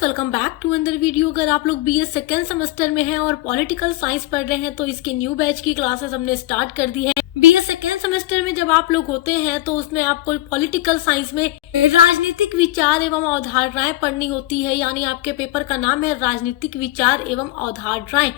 Friends, welcome back to अंदर video. अगर आप लोग बीए सेकेंड सेमेस्टर में हैं और पॉलिटिकल साइंस पढ़ रहे हैं तो इसके न्यू बैच की क्लासेस हमने स्टार्ट कर दी है। बीए सेकेंड सेमेस्टर में जब आप लोग होते हैं तो उसमें आपको पॉलिटिकल साइंस में राजनीतिक विचार एवं अवधारणाएं पढ़नी होती है, यानी आपके पेपर का नाम है राजनीतिक विचार एवं अवधारणाएं।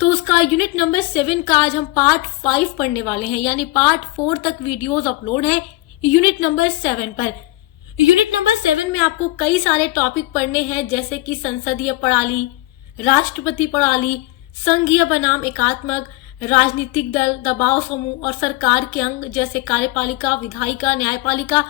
तो उसका यूनिट नंबर 7 का आज हम पार्ट 5 पढ़ने वाले हैं, यानी पार्ट 4 तक वीडियोस अपलोड है यूनिट नंबर 7 पर। यूनिट नंबर 7 में आपको कई सारे टॉपिक पढ़ने हैं, जैसे कि संसदीय प्रणाली, राष्ट्रपति प्रणाली, संघीय बनाम एकात्मक, राजनीतिक दल, दबाव समूह और सरकार के अंग जैसे कार्यपालिका, विधायिका, न्यायपालिका।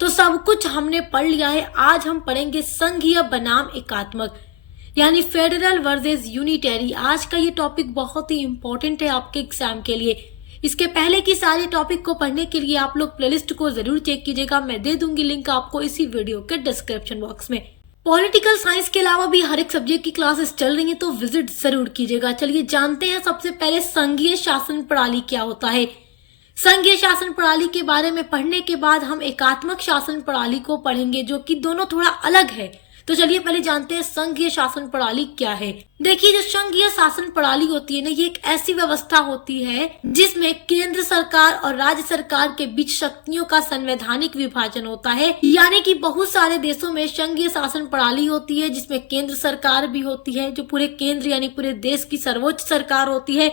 तो सब कुछ हमने पढ़ लिया है। आज हम पढ़ेंगे संघीय बनाम एकात्मक, यानी फेडरल वर्सेस यूनिटरी। आज का ये टॉपिक बहुत ही इंपॉर्टेंट है आपके एग्जाम के लिए। इसके पहले की सारे टॉपिक को पढ़ने के लिए आप लोग प्लेलिस्ट को जरूर चेक कीजिएगा, मैं दे दूंगी लिंक आपको इसी वीडियो के डिस्क्रिप्शन बॉक्स में। पॉलिटिकल साइंस के अलावा भी हर एक सब्जेक्ट की क्लासेस चल रही हैं, तो विजिट जरूर कीजिएगा। चलिए जानते हैं सबसे पहले संघीय शासन प्रणाली क्या होता है। संघीय शासन प्रणाली के बारे में पढ़ने के बाद हम एकात्मक शासन प्रणाली को पढ़ेंगे, जो कि दोनों थोड़ा अलग है। तो चलिए पहले जानते हैं संघीय शासन प्रणाली क्या है। देखिए, जो संघीय शासन प्रणाली होती है ना, ये एक ऐसी व्यवस्था होती है जिसमें केंद्र सरकार और राज्य सरकार के बीच शक्तियों का संवैधानिक विभाजन होता है। यानी कि बहुत सारे देशों में संघीय शासन प्रणाली होती है जिसमें केंद्र सरकार भी होती है, जो पूरे केंद्र यानी पूरे देश की सर्वोच्च सरकार होती है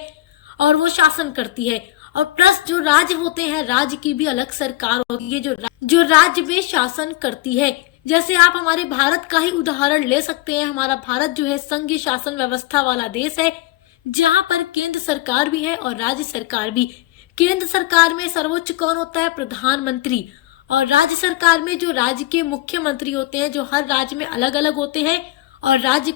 और वो शासन करती है। और प्लस जो राज्य होते हैं, राज्य की भी अलग सरकार होती है जो राज्य में शासन करती है। जैसे आप हमारे भारत का ही उदाहरण ले सकते हैं। हमारा भारत जो है संघीय शासन व्यवस्था वाला देश है, जहां पर केंद्र सरकार भी है और राज्य सरकार भी। केंद्र सरकार में सर्वोच्च कौन होता है? प्रधानमंत्री। और राज्य सरकार में जो राज्य के मुख्यमंत्री होते हैं, जो हर राज्य में अलग अलग होते हैं और राज्य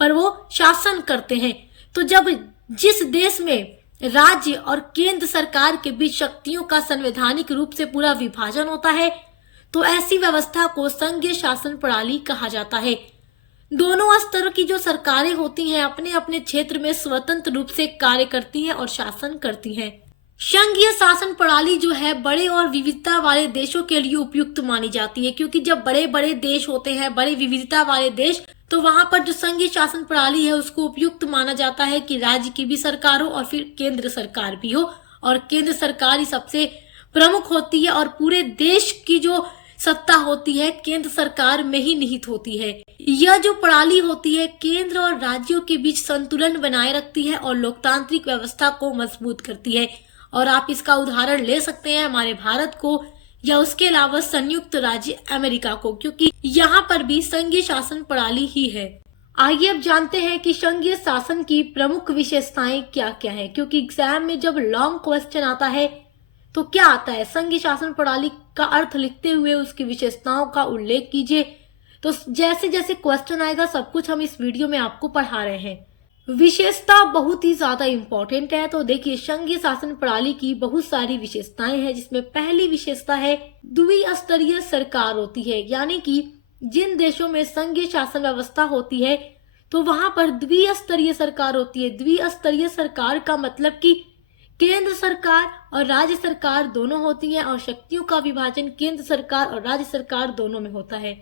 पर वो शासन करते हैं। तो जब जिस देश में राज्य और केंद्र सरकार के बीच शक्तियों का संवैधानिक रूप से पूरा विभाजन होता है, तो ऐसी व्यवस्था को संघीय शासन प्रणाली कहा जाता है। दोनों स्तर की जो सरकारें होती हैं अपने अपने क्षेत्र में स्वतंत्र रूप से कार्य करती हैं और शासन करती हैं। संघीय शासन प्रणाली जो है बड़े और विविधता वाले देशों के लिए उपयुक्त मानी जाती है, क्योंकि जब बड़े बड़े देश होते हैं, बड़े विविधता वाले देश, तो वहां पर जो संघीय शासन प्रणाली है उसको उपयुक्त माना जाता है कि राज्य की भी सरकार हो और फिर केंद्र सरकार भी हो, और केंद्र सरकार ही सबसे प्रमुख होती है और पूरे देश की जो सत्ता होती है केंद्र सरकार में ही निहित होती है। यह जो प्रणाली होती है केंद्र और राज्यों के बीच संतुलन बनाए रखती है और लोकतांत्रिक व्यवस्था को मजबूत करती है। और आप इसका उदाहरण ले सकते हैं हमारे भारत को, या उसके अलावा संयुक्त राज्य अमेरिका को, क्योंकि यहाँ पर भी संघीय शासन प्रणाली ही है। आइए अब जानते हैं कि संघीय शासन की प्रमुख विशेषताएं क्या क्या है, क्योंकि एग्जाम में जब लॉन्ग क्वेश्चन आता है तो क्या आता है, संघीय शासन प्रणाली का अर्थ लिखते हुए उसकी विशेषताओं का उल्लेख कीजिए। तो जैसे जैसे क्वेश्चन आएगा सब कुछ हम इस वीडियो में आपको पढ़ा रहे हैं। विशेषता बहुत ही ज्यादा इंपॉर्टेंट है। तो देखिए, संघीय शासन प्रणाली की बहुत सारी विशेषताएं हैं, जिसमें पहली विशेषता है द्विस्तरीय सरकार होती है। यानी कि जिन देशों में संघीय शासन व्यवस्था होती है तो वहां पर द्विस्तरीय सरकार होती है। द्विस्तरीय सरकार का मतलब कि केंद्र सरकार और राज्य सरकार दोनों होती हैं और शक्तियों का विभाजन केंद्र सरकार और राज्य सरकार दोनों में होता है।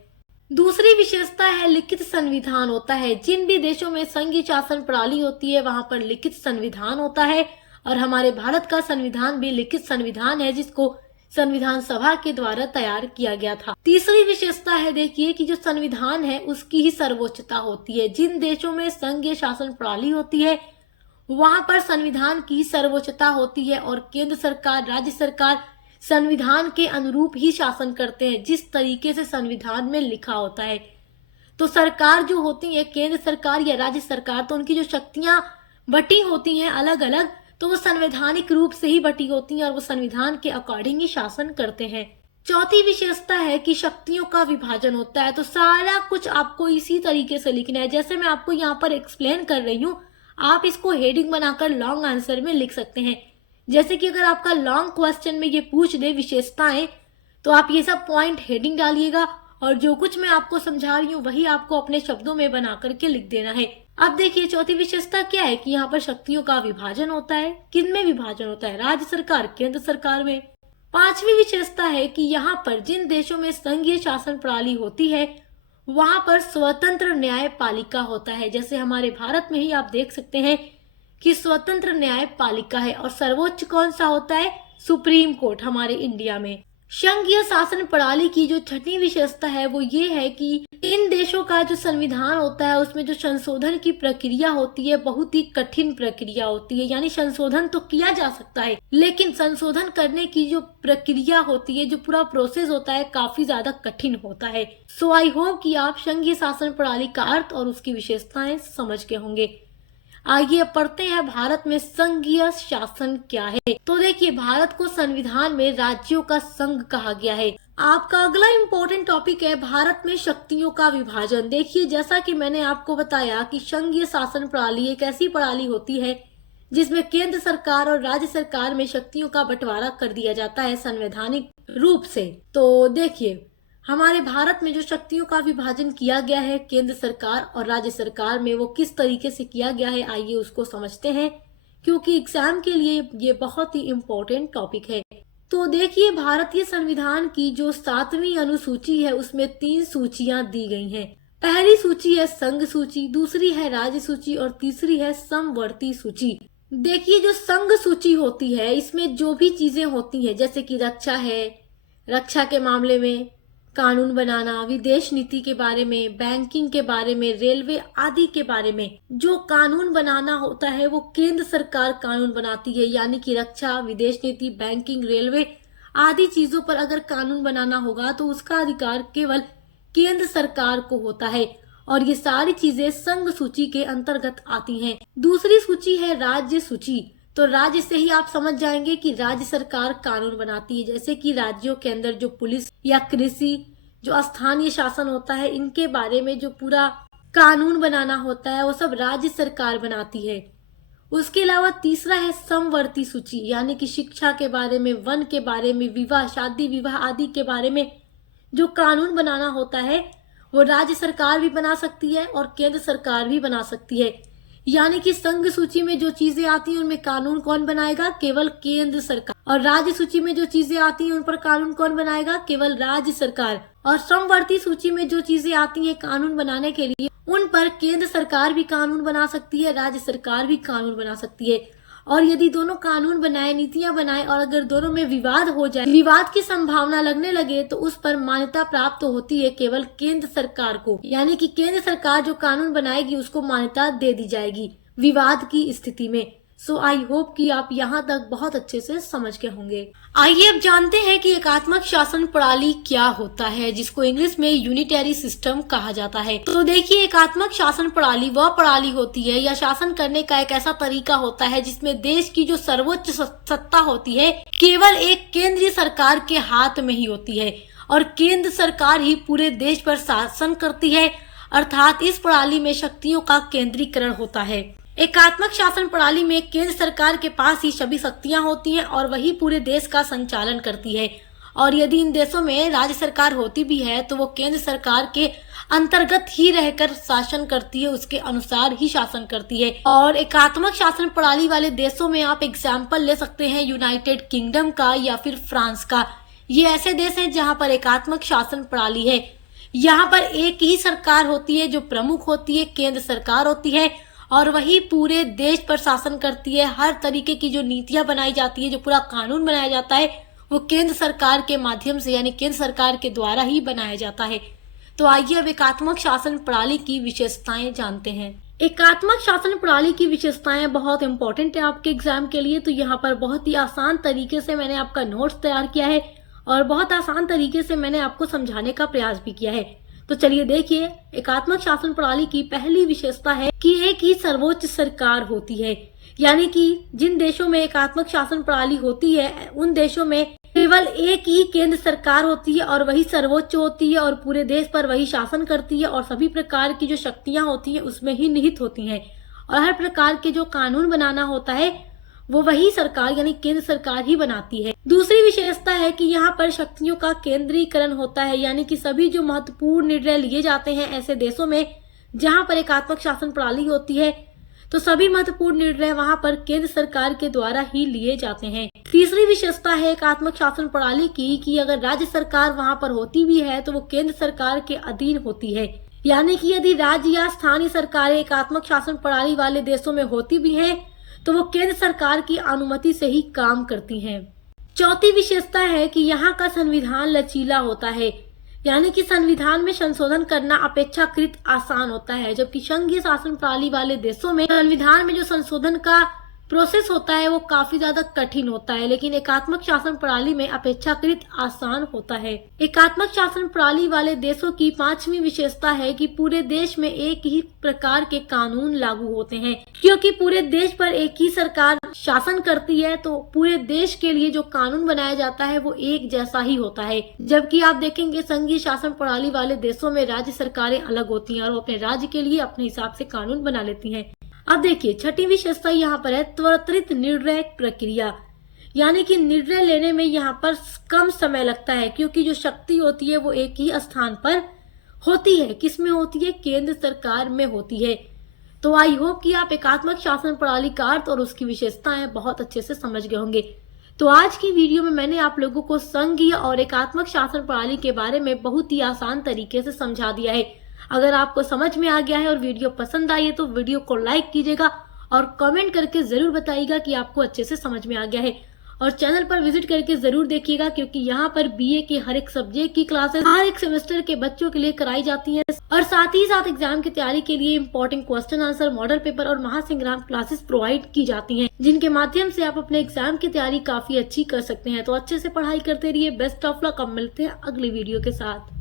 दूसरी विशेषता है लिखित संविधान होता है। जिन भी देशों में संघीय शासन प्रणाली होती है वहां पर लिखित संविधान होता है, और हमारे भारत का संविधान भी लिखित संविधान है, जिसको संविधान सभा के द्वारा तैयार किया गया था। तीसरी विशेषता है, देखिए, कि जो संविधान है उसकी ही सर्वोच्चता होती है। जिन देशों में संघीय शासन प्रणाली होती है वहां पर संविधान की सर्वोच्चता होती है और केंद्र सरकार, राज्य सरकार संविधान के अनुरूप ही शासन करते हैं, जिस तरीके से संविधान में लिखा होता है। तो सरकार जो होती है, केंद्र सरकार या राज्य सरकार, तो उनकी जो शक्तियां बटी होती हैं अलग अलग, तो वो संवैधानिक रूप से ही बटी होती हैं और वो संविधान के अकॉर्डिंग ही शासन करते हैं। चौथी विशेषता है कि शक्तियों का विभाजन होता है। तो सारा कुछ आपको इसी तरीके से लिखना है, जैसे मैं आपको यहाँ पर एक्सप्लेन कर रही हूँ। आप इसको हेडिंग बनाकर लॉन्ग आंसर में लिख सकते हैं। जैसे कि अगर आपका लॉन्ग क्वेश्चन में ये पूछ दे विशेषताएं, तो आप ये सब पॉइंट हेडिंग डालिएगा और जो कुछ मैं आपको समझा रही हूँ वही आपको अपने शब्दों में बना करके लिख देना है। अब देखिए, चौथी विशेषता क्या है कि यहाँ पर शक्तियों का विभाजन होता है। किन में विभाजन होता है? राज्य सरकार, केंद्र सरकार में। पांचवी विशेषता है कि यहाँ पर जिन देशों में संघीय शासन प्रणाली होती है वहां पर स्वतंत्र न्यायपालिका होता है। जैसे हमारे भारत में ही आप देख सकते हैं कि स्वतंत्र न्यायपालिका है। और सर्वोच्च कौन सा होता है? सुप्रीम कोर्ट हमारे इंडिया में। संघीय शासन प्रणाली की जो छठी विशेषता है वो ये है कि इन देशों का जो संविधान होता है उसमें जो संशोधन की प्रक्रिया होती है बहुत ही कठिन प्रक्रिया होती है। यानी संशोधन तो किया जा सकता है लेकिन संशोधन करने की जो प्रक्रिया होती है, जो पूरा प्रोसेस होता है, काफी ज्यादा कठिन होता है। सो आई होप कि आप संघीय शासन प्रणाली का अर्थ और उसकी विशेषताएं समझ गए होंगे। आइए अब पढ़ते हैं भारत में संघीय शासन क्या है। तो देखिए, भारत को संविधान में राज्यों का संघ कहा गया है। आपका अगला इम्पोर्टेंट टॉपिक है भारत में शक्तियों का विभाजन। देखिए, जैसा कि मैंने आपको बताया कि संघीय शासन प्रणाली एक ऐसी प्रणाली होती है जिसमें केंद्र सरकार और राज्य सरकार में शक्तियों का बंटवारा कर दिया जाता है संवैधानिक रूप से। तो देखिए, हमारे भारत में जो शक्तियों का विभाजन किया गया है केंद्र सरकार और राज्य सरकार में, वो किस तरीके से किया गया है, आइए उसको समझते हैं, क्योंकि एग्जाम के लिए ये बहुत ही इम्पोर्टेंट टॉपिक है। तो देखिए, भारतीय संविधान की जो 7वीं अनुसूची है उसमें 3 सूचियां दी गई हैं। पहली सूची है संघ सूची, दूसरी है राज्य सूची और तीसरी है समवर्ती सूची। देखिए, जो संघ सूची होती है इसमें जो भी चीजें होती हैं जैसे कि रक्षा है, रक्षा के मामले में कानून बनाना, विदेश नीति के बारे में, बैंकिंग के बारे में, रेलवे आदि के बारे में जो कानून बनाना होता है वो केंद्र सरकार कानून बनाती है। यानी कि रक्षा, विदेश नीति, बैंकिंग, रेलवे आदि चीजों पर अगर कानून बनाना होगा तो उसका अधिकार केवल केंद्र सरकार को होता है और ये सारी चीजें संघ सूची के अंतर्गत आती हैं। दूसरी सूची है राज्य सूची। तो राज्य से ही आप समझ जाएंगे कि राज्य सरकार कानून बनाती है। जैसे कि राज्यों के अंदर जो पुलिस या कृषि, जो स्थानीय शासन होता है, इनके बारे में जो पूरा कानून बनाना होता है वो सब राज्य सरकार बनाती है। उसके अलावा तीसरा है समवर्ती सूची, यानी कि शिक्षा के बारे में, वन के बारे में, विवाह, शादी विवाह आदि के बारे में जो कानून बनाना होता है वो राज्य सरकार भी बना सकती है और केंद्र सरकार भी बना सकती है। यानी कि संघ सूची में जो चीजें आती हैं उनमें कानून कौन बनाएगा? केवल केंद्र सरकार। और राज्य सूची में जो चीजें आती हैं उन पर कानून कौन बनाएगा? केवल राज्य सरकार। और समवर्ती सूची में जो चीजें आती हैं कानून बनाने के लिए, उन पर केंद्र सरकार भी कानून बना सकती है, राज्य सरकार भी कानून बना सकती है। और यदि दोनों कानून बनाए, नीतियां बनाए और अगर दोनों में विवाद हो जाए, विवाद की संभावना लगने लगे, तो उस पर मान्यता प्राप्त होती है केवल केंद्र सरकार को। यानी कि केंद्र सरकार जो कानून बनाएगी उसको मान्यता दे दी जाएगी विवाद की स्थिति में। सो आई होप कि आप यहाँ तक बहुत अच्छे से समझ गए होंगे। आइए अब जानते हैं कि एकात्मक शासन प्रणाली क्या होता है, जिसको इंग्लिश में यूनिटरी सिस्टम कहा जाता है। तो देखिए, एकात्मक शासन प्रणाली वह प्रणाली होती है या शासन करने का एक ऐसा तरीका होता है जिसमें देश की जो सर्वोच्च सत्ता होती है केवल एक केंद्रीय सरकार के हाथ में ही होती है और केंद्र सरकार ही पूरे देश पर शासन करती है। अर्थात इस प्रणाली में शक्तियों का केंद्रीकरण होता है। एकात्मक शासन प्रणाली में केंद्र सरकार के पास ही सभी शक्तियां होती हैं और वही पूरे देश का संचालन करती है। और यदि इन देशों में राज्य सरकार होती भी है तो वो केंद्र सरकार के अंतर्गत ही रहकर शासन करती है, उसके अनुसार ही शासन करती है। और एकात्मक शासन प्रणाली वाले देशों में आप एग्जाम्पल ले सकते हैं यूनाइटेड किंगडम का या फिर फ्रांस का। ये ऐसे देश हैं जहाँ पर एकात्मक शासन प्रणाली है। यहाँ पर एक ही सरकार होती है जो प्रमुख होती है, केंद्र सरकार होती है और वही पूरे देश पर शासन करती है। हर तरीके की जो नीतियां बनाई जाती है, जो पूरा कानून बनाया जाता है, वो केंद्र सरकार के माध्यम से यानी केंद्र सरकार के द्वारा ही बनाया जाता है। तो आइए अब एकात्मक शासन प्रणाली की विशेषताएं जानते हैं। एकात्मक शासन प्रणाली की विशेषताएं बहुत इंपॉर्टेंट है आपके एग्जाम के लिए। तो यहाँ पर बहुत ही आसान तरीके से मैंने आपका नोट्स तैयार किया है और बहुत आसान तरीके से मैंने आपको समझाने का प्रयास भी किया है। तो चलिए देखिए, एकात्मक शासन प्रणाली की पहली विशेषता है कि एक ही सर्वोच्च सरकार होती है। यानी कि जिन देशों में एकात्मक शासन प्रणाली होती है उन देशों में केवल एक ही केंद्र सरकार होती है और वही सर्वोच्च होती है और पूरे देश पर वही शासन करती है और सभी प्रकार की जो शक्तियां होती हैं उसमें ही निहित होती हैं और हर प्रकार के जो कानून बनाना होता है वो वही सरकार यानी केंद्र सरकार ही बनाती है। दूसरी विशेषता है कि यहाँ पर शक्तियों का केंद्रीकरण होता है। यानी कि सभी जो महत्वपूर्ण निर्णय लिए जाते हैं ऐसे देशों में जहाँ पर एकात्मक शासन प्रणाली होती है, तो तो सभी महत्वपूर्ण निर्णय वहाँ पर केंद्र सरकार के द्वारा ही लिए जाते हैं। तीसरी विशेषता है एकात्मक शासन प्रणाली की कि अगर राज्य सरकार वहाँ पर होती भी है तो वो केंद्र सरकार के अधीन होती है, यानी कि यदि राज्य या स्थानीय सरकारें एकात्मक शासन प्रणाली वाले देशों में होती भी हैं तो वो केंद्र सरकार की अनुमति से ही काम करती हैं। चौथी विशेषता है कि यहाँ का संविधान लचीला होता है, यानी कि संविधान में संशोधन करना अपेक्षाकृत आसान होता है, जबकि संघीय शासन प्रणाली वाले देशों में संविधान में जो संशोधन का प्रोसेस होता है वो काफी ज्यादा कठिन होता है, लेकिन एकात्मक शासन प्रणाली में अपेक्षाकृत आसान होता है। एकात्मक शासन प्रणाली वाले देशों की पांचवी विशेषता है कि पूरे देश में एक ही प्रकार के कानून लागू होते हैं, क्योंकि पूरे देश पर एक ही सरकार शासन करती है तो पूरे देश के लिए जो कानून बनाया जाता है वो एक जैसा ही होता है। जबकि आप देखेंगे संघीय शासन प्रणाली वाले देशों में राज्य सरकारें अलग होती हैं और वो अपने राज्य के लिए अपने हिसाब से कानून बना लेती हैं। अब देखिए छठी विशेषता यहाँ पर है त्वरित निर्णय प्रक्रिया, यानी कि निर्णय लेने में यहाँ पर कम समय लगता है, क्योंकि जो शक्ति होती है वो एक ही स्थान पर होती है। किसमें होती है? केंद्र सरकार में होती है। तो आई होप कि आप एकात्मक शासन प्रणाली का अर्थ और उसकी विशेषताएं बहुत अच्छे से समझ गए होंगे। तो आज की वीडियो में मैंने आप लोगों को संघीय और एकात्मक शासन प्रणाली के बारे में बहुत ही आसान तरीके से समझा दिया है। अगर आपको समझ में आ गया है और वीडियो पसंद आई है तो वीडियो को लाइक कीजिएगा और कमेंट करके जरूर बताइएगा कि आपको अच्छे से समझ में आ गया है। और चैनल पर विजिट करके जरूर देखिएगा, क्योंकि यहाँ पर बीए के हर एक सब्जेक्ट की क्लासेस हर एक सेमेस्टर के बच्चों के लिए कराई जाती हैं और साथ ही साथ एग्जाम की तैयारी के लिए important question answer, model paper और महासंग्राम क्लासेस प्रोवाइड की जाती हैं, जिनके माध्यम से आप अपने एग्जाम की तैयारी काफी अच्छी कर सकते हैं। तो अच्छे से पढ़ाई करते रहिए। Best of luck. अब मिलते हैं अगली वीडियो के साथ।